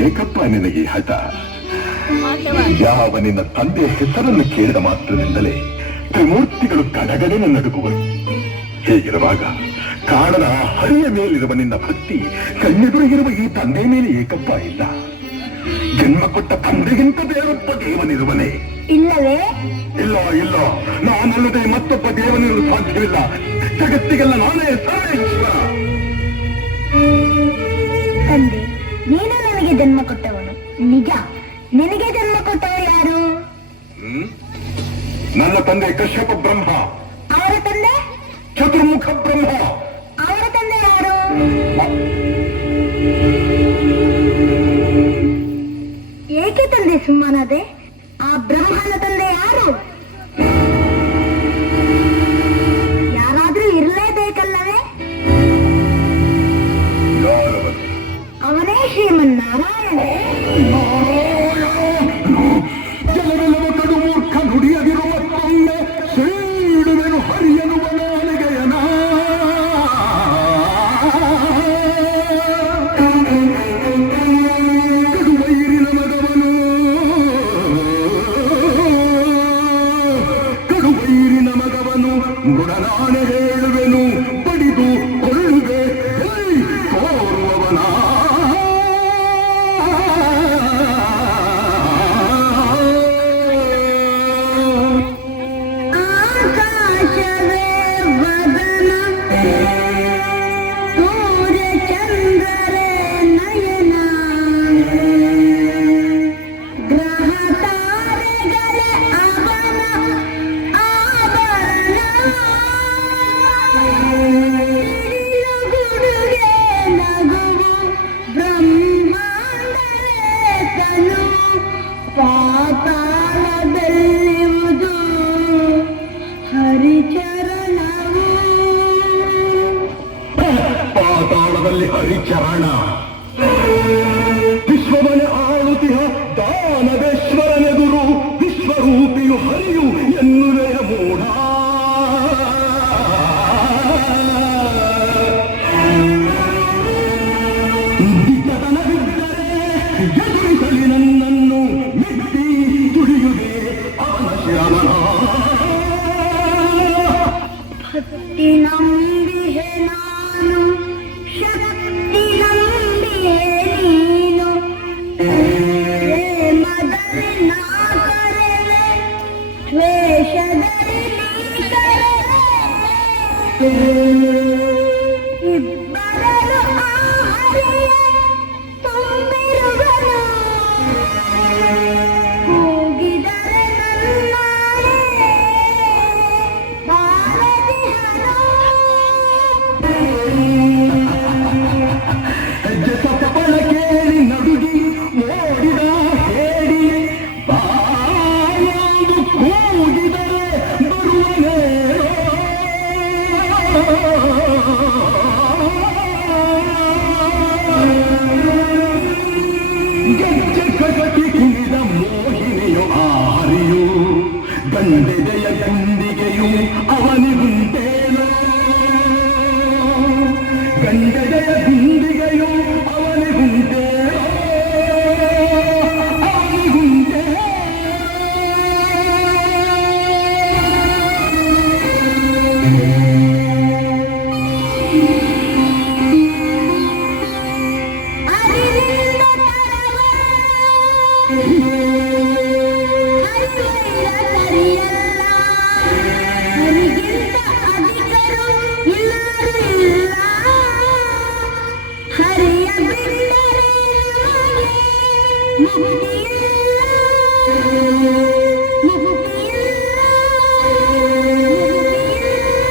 ಏಕಪ್ಪ ನಿನಗೆ ಹಠ? ಯಾವ ನಿನ್ನ ತಂದೆಯ ಹೆಸರನ್ನು ಕೇಳಿದ ಮಾತ್ರದಿಂದಲೇ ತ್ರಿಮೂರ್ತಿಗಳು ಕಡಗಡೆನ ನಡುಗುವರು. ಹೀಗಿರುವಾಗ ಕಾಣದ ಹರಿಯ ಮೇಲಿರುವ ನಿನ್ನ ಭಕ್ತಿ ಕಣ್ಣೆದುರಿಗಿರುವ ಈ ತಂದೆ ಮೇಲೆ ಏಕಪ್ಪ ಇಲ್ಲ. ಜನ್ಮ ಕೊಟ್ಟ ತಂದೆಗಿಂತ ಬೇರೊಬ್ಬ ದೇವನಿರುವನೇ? ಇಲ್ಲವೇ? ಇಲ್ಲ ಇಲ್ಲ, ನಾನಲ್ಲದೆ ಮತ್ತೊಬ್ಬ ದೇವನಿರಲು ಸಾಧ್ಯವಿಲ್ಲ. ಜಗತ್ತಿಗೆಲ್ಲ ನಾನೇ ಸರ್ವೇಶ್ವರ. ತಂದೆ, ನೀನು ನನಗೆ ಜನ್ಮ ಕೊಟ್ಟವನು ನಿಜ. ನಿನಗೆ ಜನ್ಮ ಕೊಟ್ಟವರು ಯಾರು? ನನ್ನ ತಂದೆ ಕಶ್ಯಪ ಬ್ರಹ್ಮ. ಅವರ ತಂದೆ ಚತುರ್ಮುಖ ಬ್ರಹ್ಮ. ಅವರ ತಂದೆ ಯಾರು? ಏಕೆ ತಂದೆ ಸುಮ್ಮನಾದೆ? ಆ ಬ್ರಹ್ಮನ ತಂದೆ ಯಾರು? ಯಾರಾದ್ರೂ ಇರಲೇಬೇಕಲ್ಲವೇ? ಅವನೇ ಶ್ರೀಮನ್ನಾರಾಯಣ. ಜನರೆಲ್ಲವ ಕಡು ಮೂರ್ಖ ನುಡಿಯದಿರುವ ತಂದೆ ಶ್ರೀಡುವೆನು ಹರಿಯನುವ ನಾಲಿಗೆಯನ. ಕಡುವೈರಿನ ಮಗವನು, ಕಡುವೈರಿನ ಮಗವನು ಮೃಡನಾನೆ ಹೇಳುವೆನು, ಬಡಿದು ಕೊಳ್ಳುವೆ ಕೋರುವವನ. ಪಾತಾಳದಲ್ಲಿ ಹರಿಚರಣ, ವಿಶ್ವವನೆ ಆಳುತಿಹ ದಾನವೇಶ್ವರನೆದುರು ವಿಶ್ವರೂಪಿಯು ಹರಿಯು ಎನ್ನುವೆಯ ಮೂಢ. ದಿಟ್ಟತನವಿದ್ದರೆ ಎದುರಿಸಲಿ ನನ್ನನ್ನು, ಮೆಟ್ಟಿ ತುಳಿಯುವೆ ಅವನ ಶಿರನ. ಭಕ್ತಿ ನಂಬಿಹೆ ನಾನು, ಶಕ್ತಿ ನಂಬಿಹೆ ನೀನು. ಪ್ರೇಮದಲ್ಲಿ ನಾ ಕರೆವೆ, ದ್ವೇಷದಲ್ಲಿ ನೀ ಕರೆವೆ. ಇಬ್ಬರಲು ಆ ಹರಿಯೇ ತುಂಬಿರುವನು. ಕೂಗಿದರೆ ನನ್ನಾಳೆ ಬಾರದಿಹನು. ಹೆಜ್ಜೆ ಸಪ್ಪಳ ಕೇಳಿ ನಡುಗಿ ಓಡಿದ ಹೇಳಿ, ಬಾಯೊಂದು ಕೂಗಿದರೆ ಬರುವನೇ. ಗೆಜ್ಜೆ ಕಟ್ಟಿ ಕುಣಿದ ಮೋಹಿನಿಯು ಆ ಹರಿಯು, ಗಂಡೆದೆಯ ಗುಂಡಿಗೆಯು ಅವನಿಗುಂಟೇನೋ. ಗಂಡೆದೆಯ ಗುಂಡಿಗೆಯು ಅವನಿಗುಂಟೇನೋ, ಅವನಿಗುಂಟೇ. ಅರಿವಿಂದ ತರವ ಹರಿವೈರ ಸರಿಯಲ್ಲ. ಹರಿಗಿಂತ ಅಧಿಕರು ಇಲ್ಲರೂ ಇಲ್ಲ. ಹರಿಯ ಬಿಟ್ಟರೆ ನಮಗೆ ಮುಕ್ತಿಯಿಲ್ಲ, ಮುಕ್ತಿಯಿಲ್ಲ, ಮುಕ್ತಿಯಿಲ್ಲ.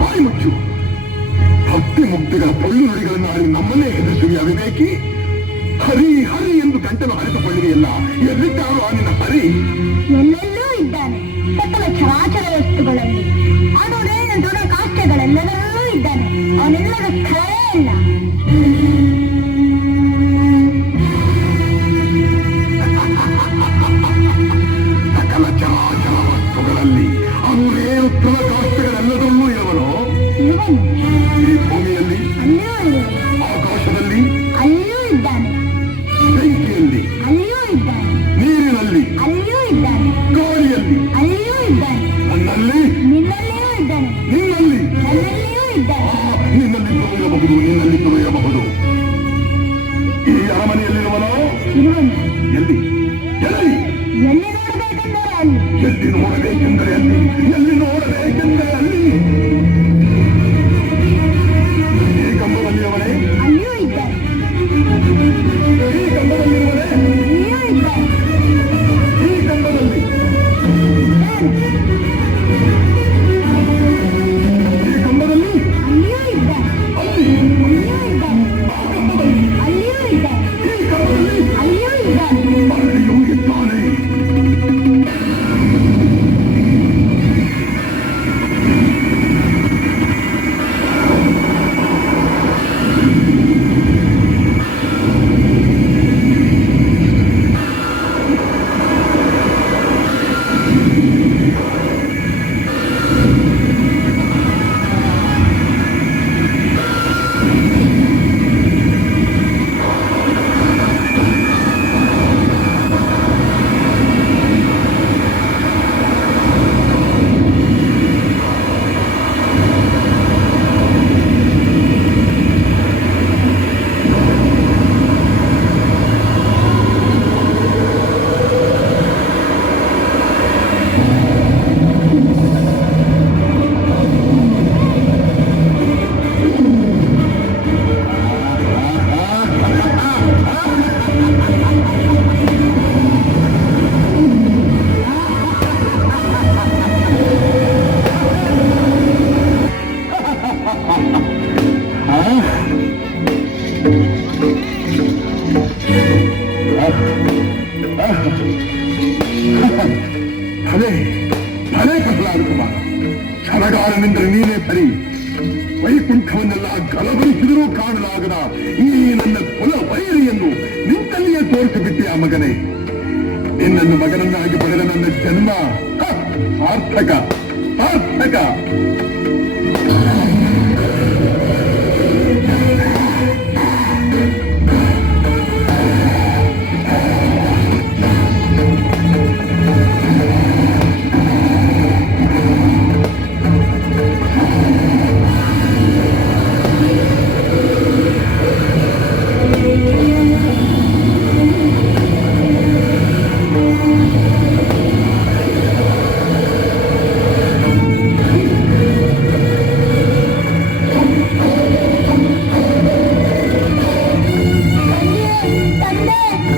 ಬಾಯಿ ಮುಚ್ಚು. ಭಕ್ತಿ ಮುಕ್ತಿಗಳ ಪೊಳ್ಳು ನುಡಿಗಳನ್ನು ಆಡಿ ನಮ್ಮನ್ನೇ ಹೆದರಿಸುವ ಅವಿವೇಕಿ. ಹರಿ ಹರಿ ಎಂದು ಗಂಟಲು ಹರಿದುಕೊಳ್ಳಿದೆಯಲ್ಲ, ಎಲ್ಲಿದ್ದಾರೋ ಆ ನಿನ್ನ ಸರಿ. ಎಲ್ಲೆಲ್ಲೂ ಇದ್ದಾನೆ. ಸಕಲ ಚರಾಚರ ವಸ್ತುಗಳಲ್ಲಿ ಅಣುರೇಣು ದೃಢ ಕಾಷ್ಟಗಳೆಲ್ಲದರಲ್ಲೂ ಇದ್ದಾನೆ. ಅವನೆಲ್ಲದ ಸ್ಥಳವೇ ಇಲ್ಲ. ಸಕಲ ಚರಾಚರ ವಸ್ತುಗಳಲ್ಲಿ ಅಣುರೇಣು ದೃಢ ಕಾಷ್ಟಗಳೆಲ್ಲದರಲ್ಲೂ ಇರುವನು. ಇವನು ಈ ಭೂಮಿಯಲ್ಲಿ, ಅಲ್ಲಿಯೂ ಇರುವನು. ಆಕಾಶದಲ್ಲಿ, ಅಲ್ಲಿಯೂ ಇದ್ದಾನೆ. ಬೆಂಕಿಯಲ್ಲಿ, ಅಲ್ಲಿಯೂ ಇದ್ದಾನೆ. ನೀರಿನಲ್ಲಿ, ಅಲ್ಲಿಯೂ ಇದ್ದಾನೆ. ಗಾಳಿಯಲ್ಲಿ, ಅಲ್ಲಿಯೂ ಇದ್ದಾನೆ. ನನ್ನಲ್ಲಿ, ನಿನ್ನಲ್ಲಿಯೂ ಇದ್ದಾನೆ. ನಿನ್ನಲ್ಲಿ, ನನ್ನಲ್ಲಿಯೂ ಇದ್ದಾನೆ. ನಿನ್ನಲ್ಲಿದ್ದೂ ಇರಬಹುದು, ನಿನ್ನಲ್ಲಿದ್ದೂ ಇರಬಹುದು. ಈ ಅರಮನೆಯಲ್ಲಿರುವನೋ? ಇರುವನು. ಎಲ್ಲಿ ಎಲ್ಲಿ ಎಲ್ಲಿ ನೋಡಬೇಕೆಂದರೆ ಅಲ್ಲಿ. ಎಲ್ಲಿ ನೋಡಬೇಕೆಂದರೆ ಅಲ್ಲಿ, ಎಲ್ಲಿ ನೋಡಬೇಕೆಂದರೆ ಅಲ್ಲಿ. ಈ ಕಂಬದಲ್ಲಿರುವನೇ? ಅಲ್ಲಿಯೂ ಇದ್ದಾನೆ. ಈ ಕಂಬದಲ್ಲಿರುವನೇ? ಅಲ್ಲಿಯೂ ಇದ್ದಾನೆ. ಈ ಕಂಬದಲ್ಲಿ, ಈ ಕಂಬದಲ್ಲಿ, ಅಲ್ಲಿಯೂ ಇದ್ದಾನೆ. ಅಲ್ಲಿ, ಅಲ್ಲಿಯೂ ಇದ್ದಾನೆ. ಆ ಕಂಬದಲ್ಲಿ, ಅಲ್ಲಿಯೂ ಇದ್ದಾನೆ. ಈ ಕಂಬದಲ್ಲಿ, ಅಲ್ಲಿಯೂ ಇದ್ದಾನೆ. ಅಲ್ಲಿಯೂ ಇದ್ದಾನೆ. ಭಲೆ ಭಲೆ ಪ್ರಹ್ಲಾದಕುಮಾರ, ಕ್ಷಣಗಾರನೆಂದರೆ ನೀನೇ ಸರಿ. ವೈಕುಂಠವನ್ನೆಲ್ಲ ಗಲಭರಿಸಿದರೂ ಕಾಣಲಾಗದ ಈ ನನ್ನ ಕುಲ ವೈರಿಯನ್ನು ನಿಂತಲ್ಲಿಯೇ ತೋರಿಸಿಬಿಟ್ಟಿಯ ಮಗನೇ. ನಿನ್ನನ್ನು ಮಗನನ್ನಾಗಿ ಪಡೆದ ನನ್ನ ಜನ್ಮ ಸಾರ್ಥಕ ಸಾರ್ಥಕ.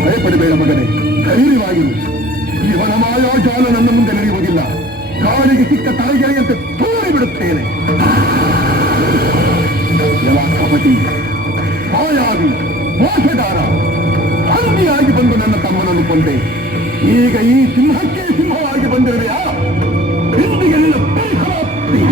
ಭಯಪಡಬೇಡ ಮಗನೇ, ಧೈರ್ಯವಾಗಿರು. ಇವನ ಮಾಯಾಜಾಲ ನನ್ನ ಮುಂದೆ ನಡೆಯುವುದಿಲ್ಲ. ಕಾಲಿಗೆ ಸಿಕ್ಕ ತಲೆಗೆರೆಯಂತೆ ತೂರಿ ಬಿಡುತ್ತೇನೆ. ಎಲ್ಲ ಕಪಟಿ, ಮಾಯಾವಿ, ಮೋಸಗಾರ, ಹಂದಿಯಾಗಿ ಬಂದು ನನ್ನ ತಮ್ಮನನ್ನು ಕೊಂದೆ. ಈಗ ಈ ಸಿಂಹಕ್ಕೆ ಸಿಂಹವಾಗಿ ಬಂದಿರುವೆಯಾ? ಹಿಂದಿಗೆ ನಿನ್ನ ಸಮಾಪ್ತಿ.